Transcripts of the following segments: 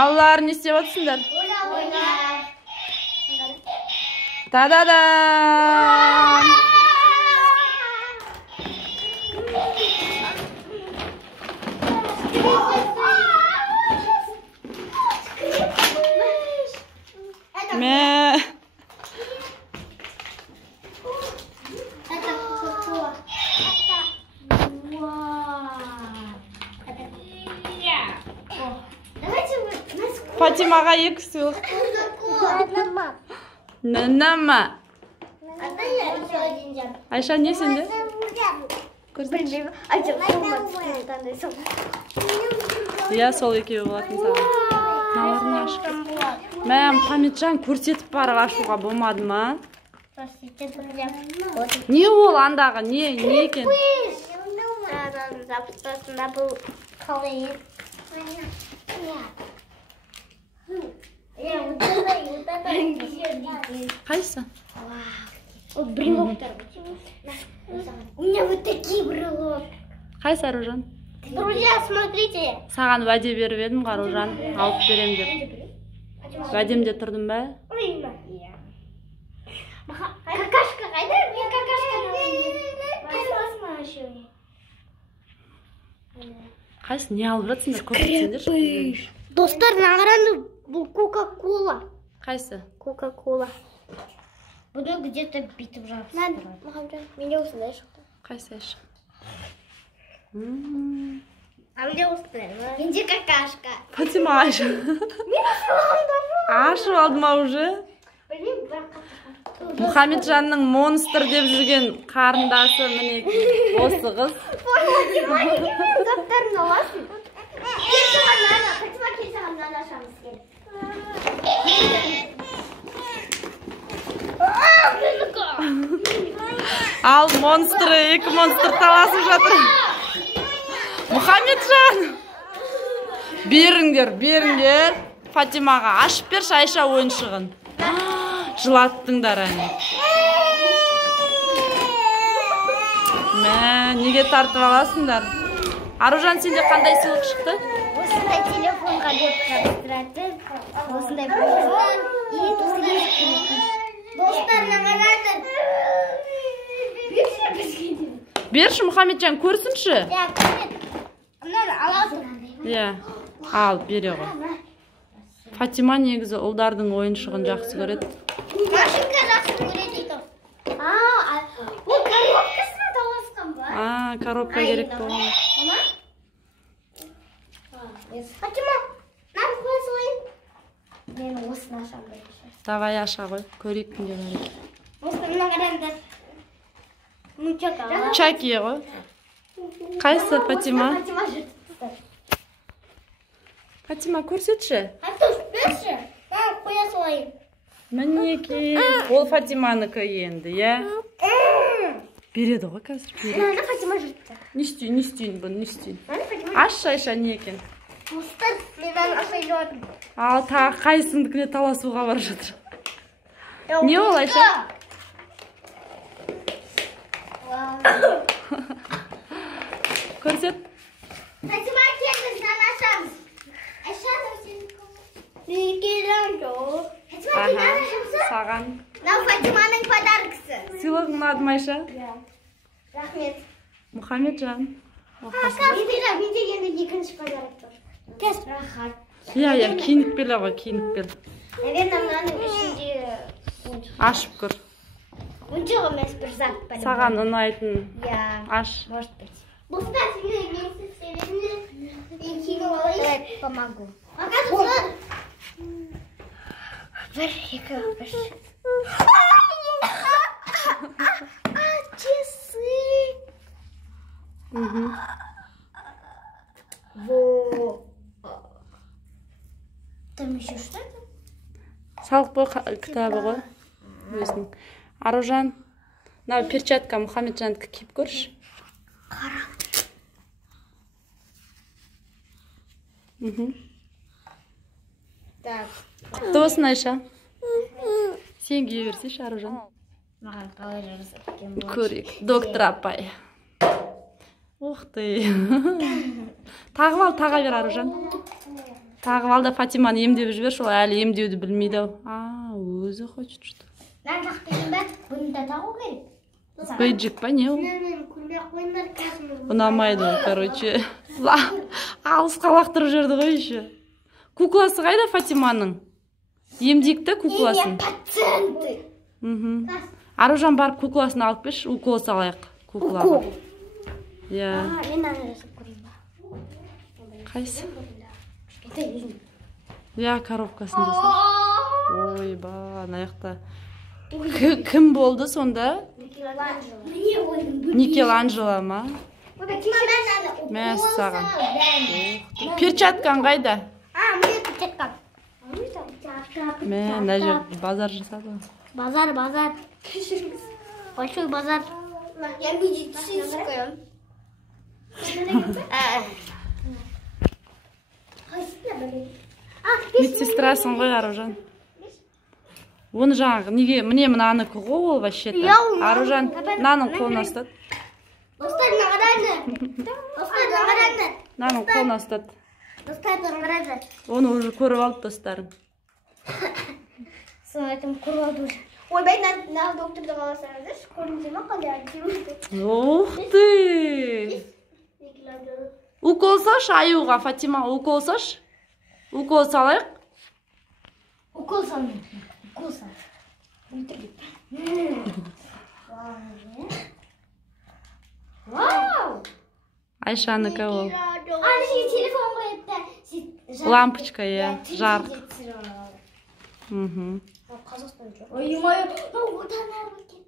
Балалар, не істеп отырсыңдар? Та-да-да! Фатимаға екі сыйлық. Нанама. Айша, не сенде? Я сол екеуі болатын саған. Қаларың ашып. Мәм, Хамитжан көрсетіп барып ашуға болмады ма? Не ол андағы? Не екен? Қайсы? Брелоктар. У меня вот такие брелоки. Қайсы, Аружан? Друзья, смотрите. Саған уәде беріп едім, Аружан. Алып берем деп. Уәдемде тұрдым ба? Какашка, қайда? Мен какашка. Қайсы, не алып жатсыңдар? Көрсетсеңдер. Достар, нағаранды бұл Кока-Кола. Қайсы? Кока-Кола. Бұны где-то битіп жатыр. Менде осындай шықты. Қайсы Айша? Менде осындай. Менде какашка. Фатима, Айша. Ашып алдым ау уже. Мұхамеджанның монстр деп жүрген қарындасы мінеки осы қыз. Заттарын аласың. Фатима келсаған нан ашамыз келіп. Ал монстры, екі монстр таласып жатыр. Мұхамеджан! Беріңдер. Фатимаға ашып берші Айша ойыншығын. Жылаттыңдар әне. Неге тартып аласыңдар? Аружан, сенде қандай сыйлық шықты? Осындай телефонға деп қарастыратын. Осындай болыстан. Достарына қарады. Берші, Мұхамеджан, көрсінші. Мұнан аласың. Ал, бере ғой. Фатима негізі ұлдардың ойыншығын жақсы көреді. Машинка жақсы көреді екен. Бұл коробкасына таласқан ба? Коробка керек болған. Фатима, нан қой солайын. Мен осыны ашам бірінші. Давай аша ғой, көрейік күнде бәрі. Осыны қараңдар. Чаки ғой. Қайсы, Фатима? Фатима, көрсетші. Берші, мен қоя солайын. Мінеки, ол Фатиманыкі енді, Береді ғой қазір. Мені Фатима жұртты. Не істейін бұны, не істейін? Ашы, Айша, не екен? Достар, мен ашай жауатым. Ал, тағы қайсыңдікіне таласуға бар жатыр. Не ол, Айша? Көрсет. Фатима келді, нан ашамыз. Айша, келем жоқ. Фатима, нан ашамыз? Саған. Мынау Фатиманың подаркасы. Сыйлығың ұнады ма, Айша? Рахмет. Мұхамеджан. Менде енді екінші подарок бар. Тез рахат. Киініп келе ғой, киініп кел. Наверное, мынаның ішінде Ашып көр. ойыншық емес бір зат бар. Саған ұнайтын. Аш. Может быть. Достар, менсіз себебінде мен киініп алайын. Давай, помогу. Оказывается, бір, екі, үш. Часы. Во. Там еще что-то? Салық бой кітабы ғой. Өзінің. Аружан, мынау перчатка Мұхамеджандікі киіп көрші. Так. Құтты болсын, Айша. Сен кие берсейші, Аружан. Маған қалай жарасып кеткен болады. Көрейік. Доктор апай. Ух ты. Тағып ал, таға бер, Аружан. Тағып ал да Фатиманы емдеп жіберші, ол әлі емдеуді білмейді ау. Өзі хочет что. Мен жақтайын ба? Бұны да тағу керек. Бейджик па не ол? Мен көрмей қойындар кәсімді. Ұнамайды ол, короче. Алысқа лақтырып жіберді ғой еще. Кукласы қайда Фатиманың? Емдейік та кукласын. Пациенты. Аружан барып кукласын алып кеш, укол салайық куклаға. Я. Мен аны жасап көрейін ба? Қайсы? Я коробкасын жасап. Ойба, ана жақта. Кім болды сонда? Никеланджело ма? Мәссаған. Перчаткаң қайда? Міне перчаткам. Мә, мына жер базар жасады. Базар. Большой базар. Я медицинская. Медсестрасың ғой, Аружан. Оны жаңағы, неге, міне мынаныкі ғой ол вообще-то. Аружан, мынаның қолына ұстат. Мынаның қолына ұстат. Оны уже көріп алып достарың. Сон айтым көріп алды уже. Ойбай, мына докторды қаласаңыздар, көрінсе ма қалай? Ух ты! Укол саш, Аюға, Фатима, укол саш. Укол салайық? Укол салайық. Вау! Айшаныкі ол. Аны телефон қойыпты. Лампочка, я, жарық. Қазақстан жоқ. Ой-ой, одан арғы кет.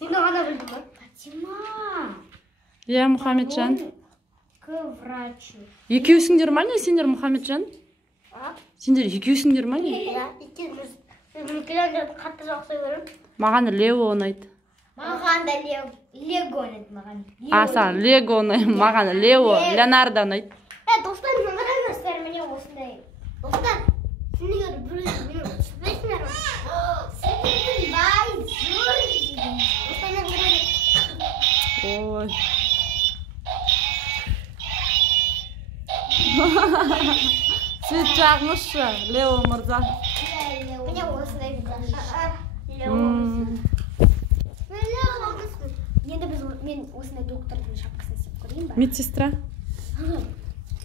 Мен ғана білдім ба? Фатима. Я, Мұхамеджан. К врачу. Екеусіңдер ма не сендер, Мұхамеджан? Сендер екеусіңдер ма не? Иә, екеуміз. Мен қатты жақсы көрем. Маған Лео ұнайды. Маған да Лего ұнайды маған. Асан, Лего ұнайды. Маған Лео, Леонардо ұнайды. Достар, мен қараңыздар, міне осындай. Достар, сендер мені түсінбейсіңдер ме? Сендер бай жүр деген. Достар, мен қараңыз. Ой. Свет жағыңызшы, Лео мырза. Міне осындай Лео. Енді мен осындай доктордың шапкасын істеп көрейін ба? Медсестра.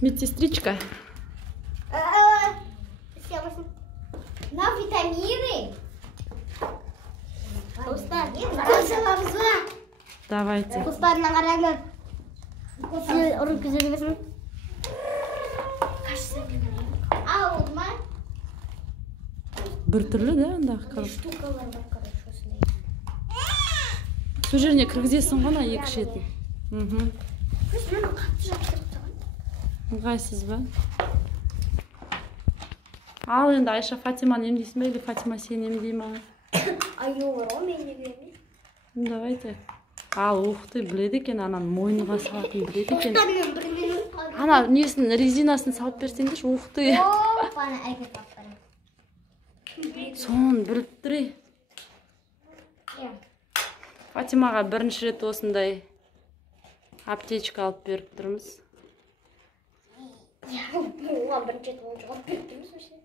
Медсестричка. На витамины. Достар, қарасаламыз ба? Давайте. Достарына қараңыз. Сіз ұрып көзелемесің? Ауыз ма? Бір түрлі, да, ондағы қалып. Штукалар бар, короче, осындай. Сол жеріне кіргізесің ғана екі шетін. Мен қатты жапсырып тұрған. Ыңғайсыз ба? Ал енді Айша Фатиманы емдейсің бе, или Фатима сені емдей ма? Аюлар ғой, мен де бермеймін. Давайте. Ал, ух ты, біледі екен, анан мойныға салатын біледі екен. Тоқтармен бір минут қалды. Ана несін, резинасын салып берсеңдерші, ух ты. Опаны әкет баптарым. Соны біліп тұр. Фатимаға бірінші рет осындай аптечка алып беріп тұрмыз. Оған бірінші рет олып беріп тұрмыз вообще.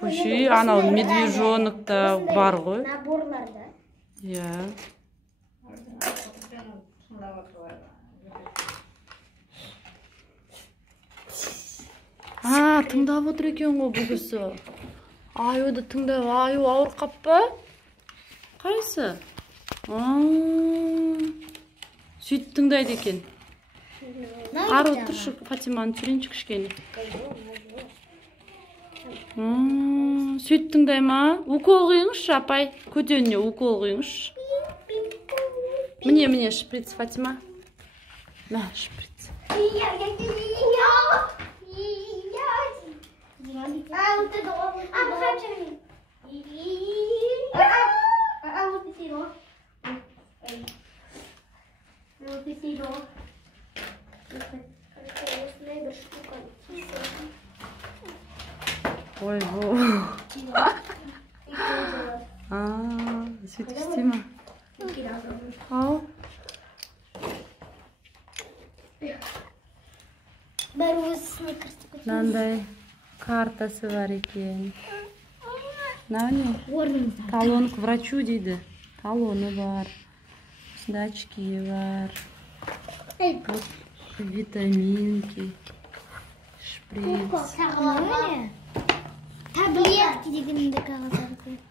Қойшы, анау медвежонок та бар ғой. Наборларда. Я. Тыңдап отыр екен ғой бұл кісі. Аюды тыңдап, аю ауыр қаппа? Қайсы? Сөйтіп тыңдайды екен. Ары отыршы, Фатиманы түсірейінші кішкене. Сөйтіп тыңдай ма? Укол құйыңызшы, апай. Көтеніне укол құйыңызшы. Міне, шприц, Фатима. Мә, шприц. Ой, сөйтіп істей ма? Ау. бәрі өзісіне кірісіп кетті. Мынандай картасы бар екен. Міне Орныңызда. талон к врачу дейді. Талоны бар. Осында очки бар. Вот витаминки. Шприц. Таблетки дегенде қағаздар қойып.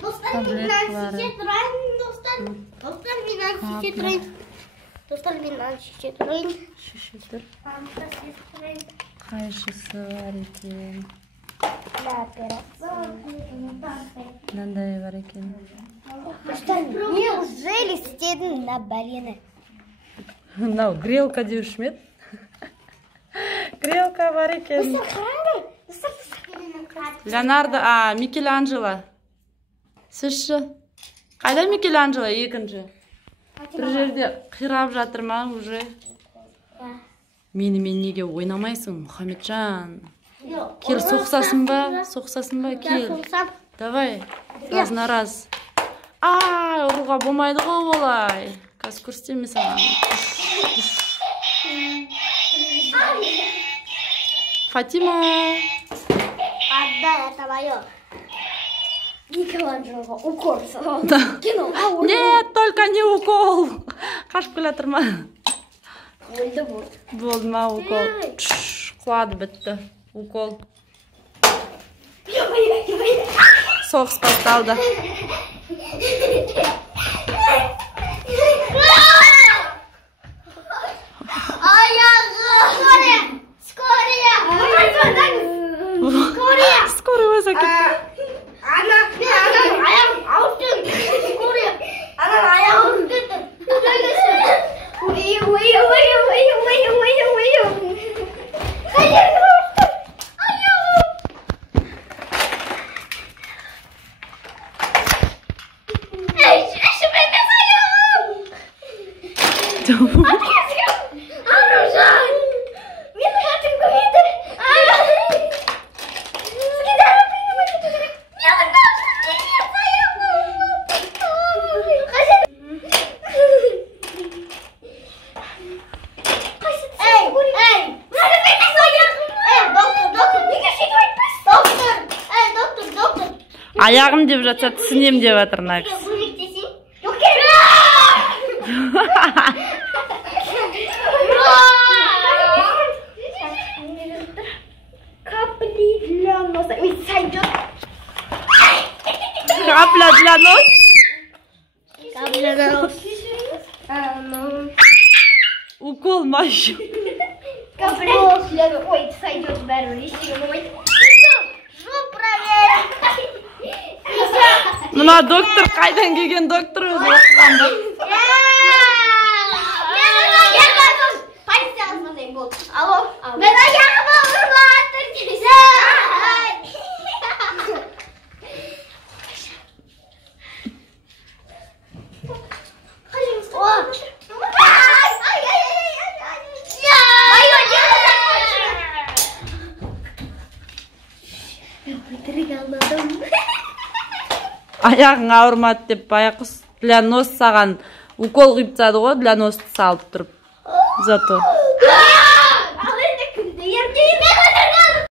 Достар, мен шеше тұрайын, достар. Достар, мен шеше тұрайын. Достар, мен шеше тұрайын. Шеше тұр. Қайшысы бар екен. Мынандай бар екен. Неужели істедің на бәлені? Мынау грелка деуші ме еді? Грелка бар екен. Леонардо, Микеланджело. Сізші? Қайда Микеланджело екінші? Бір жерде қирап жатыр ма уже? Менімен неге ойнамайсың, Мұхамеджан? Кел, соқсасын ба? Кел. Давай, раз на раз. Ұруға болмайды ғой олай. Қазір көрсетеме саған. Фатима. Отдай, это мое. Микеланджелоға укол салам. Нет, только не укол. Қашып келатыр ма? Өлді бұл. Болды ма укол? Құлады, бітті. Укол. Соғыс басталды. Скорый өзі кетті. Аяғым деп жатса, түсінем деп жатыр мына кісі. Капля для носа. Укол машу. Ой, сойдет бәрі. Мына доктор қайдан келген доктор өзі оқыған ба? Полицияға звондаймын болды. Алло. Мен аяғым ауырып жатыр. Аяғың ауырмады деп баяқыз для нос саған укол құйып тастады ғой, для носты салып тұрып. Зато